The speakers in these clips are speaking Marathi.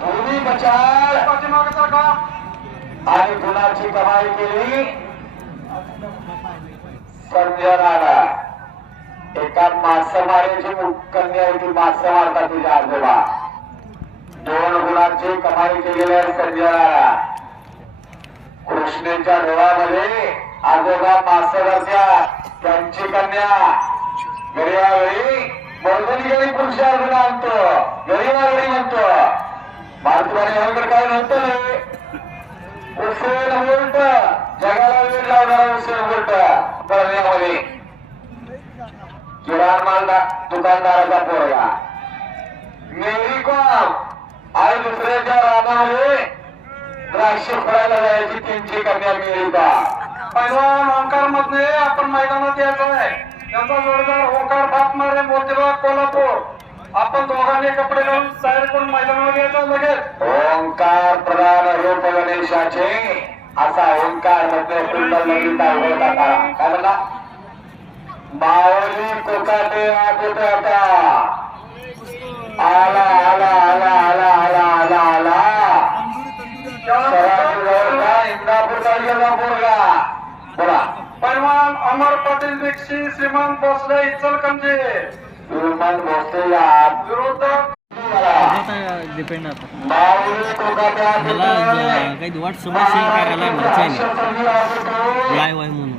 दोन्ही बचाव आणि गुणाची कमाई केली. संजनाला एका मासेमारीची कन्या होती मासे मारता तुझ्या आजोबा दोन गुणाची कमाई केलेली आहे संजनाला कृष्णेच्या डोळ्यामध्ये आजोबा मासे मासेवरच्या त्यांची कन्या. घरी बळगणी घरी पुरुष अर्जुन आणतो घरी म्हणतो. भारतीय काय नव्हतं उसेल उलट जगाला वेळ लावणारा उसेल उलट करण्यामध्ये किराण दुकानदाराचा पोरगा. मेरी कॉम. आणि दुसऱ्याच्या रानामध्ये द्राक्ष फळायला जायची त्यांची कन्या मेरी कॉम पैलवान ओंकार मधने आपण मैदानात यायचं आहे त्यांचा जोडदार ओंकार बातमारे मोतीबाग कोल्हापूर. आपण दोघांनी कपडे घालून करून मैदानावर यायचं लगेच? ओंकार प्रधान रूप गणेशाचे असा ओंकारमध्ये उघडता काळा काय म्हणला? माऊली कोकाटे आता. आला आला आला आला आला आला आला. सरासरी जवळचा इंदापूर तालुक्याचा पोरगा बोला. पैलवान अमर पाटील दीक्षित श्रीमंत भोसले इचलकंजी विमान भोसले आत विरुद्ध डिपेंड आत. मला काही व्हॉट्सअप शेअर करायला म्हणायचं नाही लाईव्ह आहे म्हणून.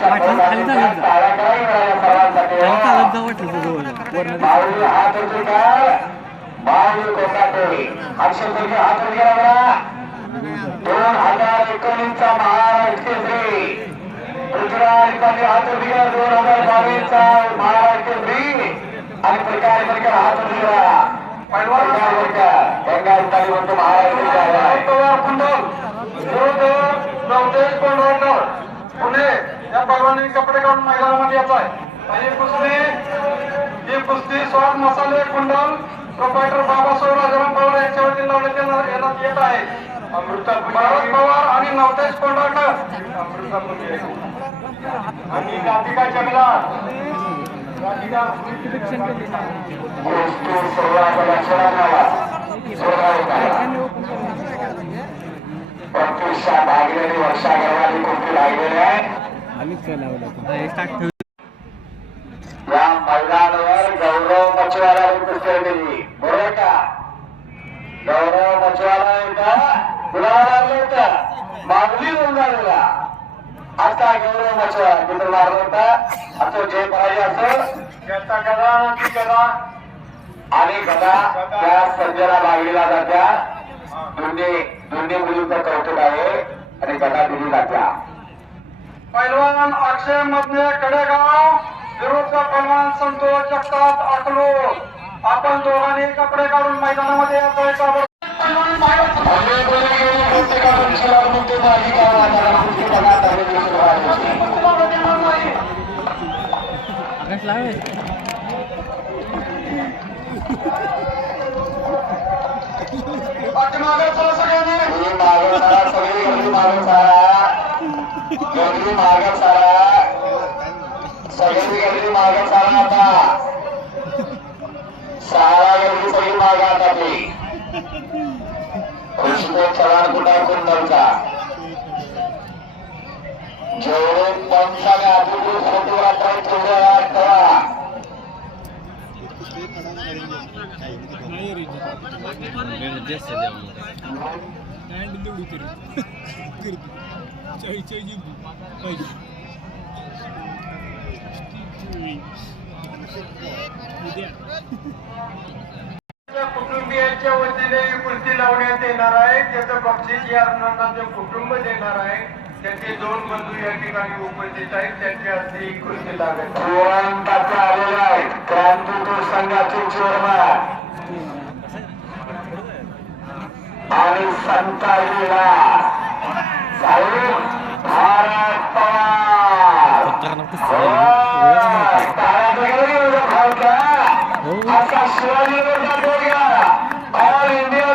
पाठवून खाली चालत जा. वाटलं तुझं दोन हजार एकोणीसचा महाराष्ट्र केसरी गुजरात मध्ये हात उचलू दोन हजार बावीसचा महाराष्ट्र केसरी आणि प्रकार प्रकार हात उचलू पैलवान बंगाल ताली म्हणतो महाराष्ट्र पवार कुंडल। विरुद्ध नवतेज कोंडवकर पुणे या पैलवानी कपडे घालून मैदानामध्ये यायचं आहे आणि कुस्ती ही कुस्ती स्वाद मसाले कुंडल। प्रोपायटर बाबासाहेब राजाराम पवार यांच्या वतीने लावण्यात येणार येत आहे अमृता भरत पवार आणि नवतेज कोंडवकर आणि लक्षणाला सुरुवात पंचवीसच्या भागलेली वर्षा गर्वाली कुस्ती लागलेली आहे आम्हीच काय लावलं होतं हे स्टार्ट ठेव या मैदानावर गौरव मचवाला ही कुस्ती केली बरोबर का गौरव मचवाला इथं गुलाब लागलं होतं मागली होऊन झालेला आता गौरव मचवाला तिथं मारलं होता असं पाहिजे असं ज्याचा गदा ती गदा आणि गदा त्या सर्जरा बागडीला जात्या दोन्ही दोन्ही मुलींचं कौतुक आहे? आणि गदा दिली जात्या पैलवान अक्षय मधने कडेगाव विरुद्ध पैलवान संतोष जगतात अकलूर आपण दोघांनी कपडे काढून मैदानामध्ये यायचं आकाश लावे पाठीमागे सगळी गर्दी मागं सारा. गर्दी सगळी आता. ती. चव्हाण कुठं नव्हता जेवढे पंचाने आधी फोटोग्राफर आहेत तेवढे आठ करा. कुटुंबियांच्या वतीने ही कुस्ती लावण्यात येणार आहे त्याचं बक्षीस या रुग्णांना कुटुंब देणार आहे. त्याचे दोन बंधू या ठिकाणी उपस्थित आहेत त्यांच्या हस्ते ही कुस्ती लागत आहे. पोरांताचा आलेला आहे क्रांतीपूर संघाचे चेअरमॅन आणि संताजीला साहेब भारत पवार हो, तारा वगैरे एवढं खालचा. असा शिवाजीनगरचा पोरगा, ऑल इंडिया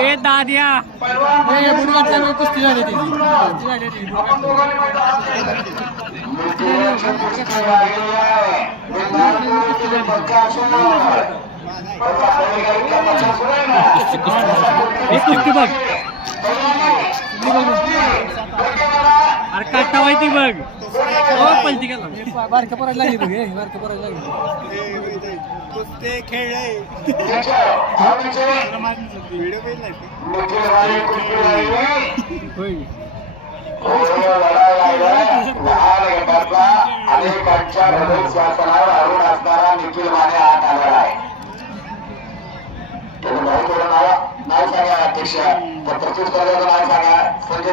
ए दाद्या. पैलवान कुस्ती झाली ती आपण दोघांनी मैदानात मृत्यूची पुष्टी लागली आहे विज्ञान केले पक्कासमोर त्याचा परिणाम करण्याचा सुरू ना हे कुस्ती बघ. अरे काटा माहिती बघ. हो पलटी केला बारका पडायला लागली बघ हे बारका पडायला लागली. कुस्ती अरुण असणारा निखिल माने हात आलेला आहे नाव सांगा. अध्यक्ष प्रतिस्पर्ध्याचं नाव सांगा संजय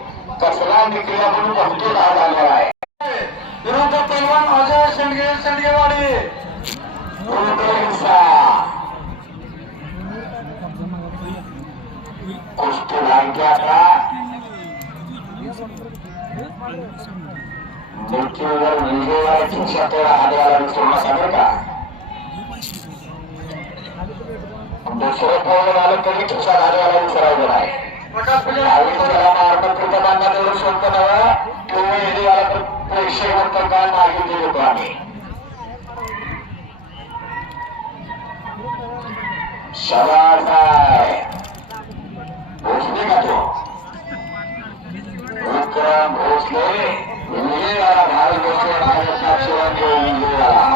कसला निकल्या म्हणून बघतो हा झालेला आहे? विरुद्ध पैलवान अजय शेंडगे शेंडगेवाडी कुस्ती भाग्याचा मृत्यूवर नका बरं का? दुसरं कोण आलं तरी तुझ्या हाताला विसरायचं नाही. प्रकाश काय मागितले होतो आम्ही भोसले का तो विक्रम भोसले विजयाला भारत भोसले राजस्थान शिवाजी